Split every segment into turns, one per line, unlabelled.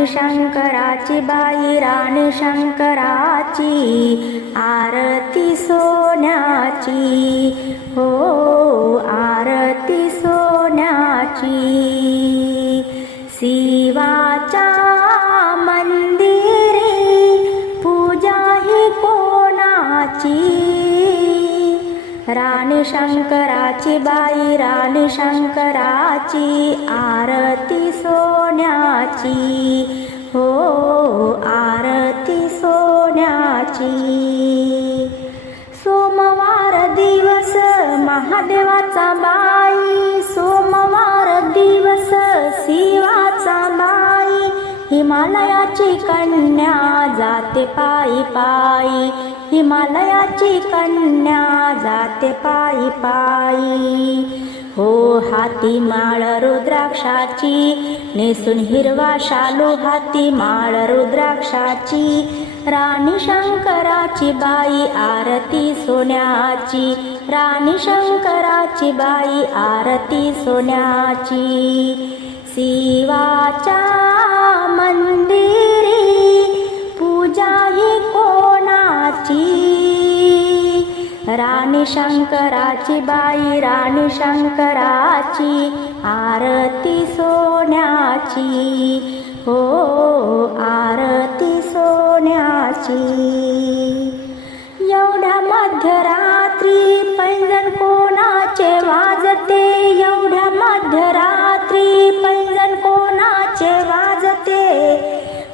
राणी शंकराची बाई राणी शंकराची आरती सोन्याची. हो आरती सोन्याची. शिवा राणी शंकराची बाई राणी शंकराची आरती सोन्याची. हो आरती सोन्याची. सोमवार दिवस महादेवाचा बाई सोमवार दिवस शिवाचा बाई. हिमालयाची कन्या जाते पायी पायी. हिमालयाची कन्या जाते पायी पायी. हो हाती माळ रुद्राक्षाची नेसून हिरवा शालू हाती माळ रुद्राक्षाची. राणी शंकराची बाई आरती सोन्याची राणी शंकराची बाई आरती सोन्याची. शिवाच्या मंदिर शंकराची बाई राणी शंकराची आरती सोन्याची. हो आरती सोन्याची. एवढ्या मध्यरा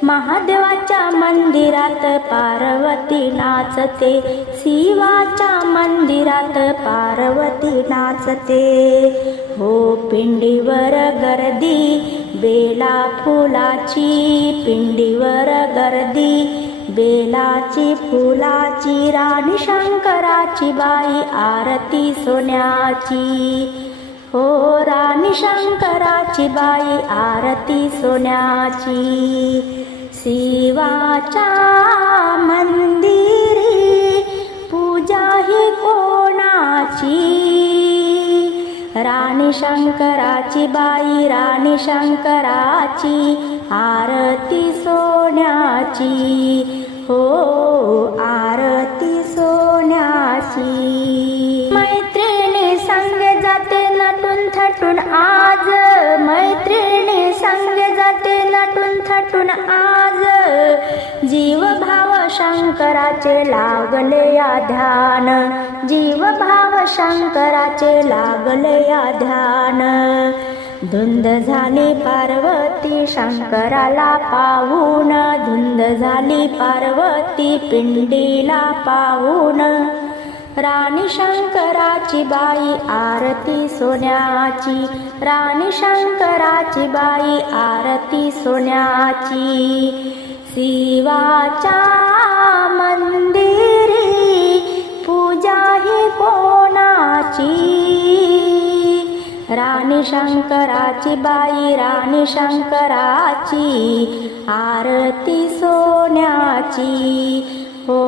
महादेवाच्या मंदिरात पार्वती नाचते. शिवाच्या मंदिरात पार्वती नाचते. हो पिंडीवर गर्दी बेला फुलाची पिंडीवर गर्दी बेलाची फुलाची राणी शंकराची बाई आरती सोन्याची. हो राणी शंकराची बाई आरती सोन्याची. शिवाच्या मंदिरी पूजा ही कोणाची? राणी शंकराची बाई राणी शंकराची आरती सोन्याची. हो आरती सोन्याची. मैत्रिणी संग जाते नटून थटून आज. मैत्रिणी संग जाते नटून थटून आज जीव भाव शंकराचे लागले या ध्यान. जीव भाव शंकराचे लागले या ध्यान. धुंद झाली पार्वती शंकराला पाहून. धुंद झाली पार्वती पिंडीला पाहून. राणी शंकराची बाई आरती सोन्याची. राणी शंकराची बाई आरती सोन्याची. शिवाच्या मंदिरी पूजा ही कोणाची? राणी शंकराची बाई राणी शंकराची. आरती सोन्याची. हो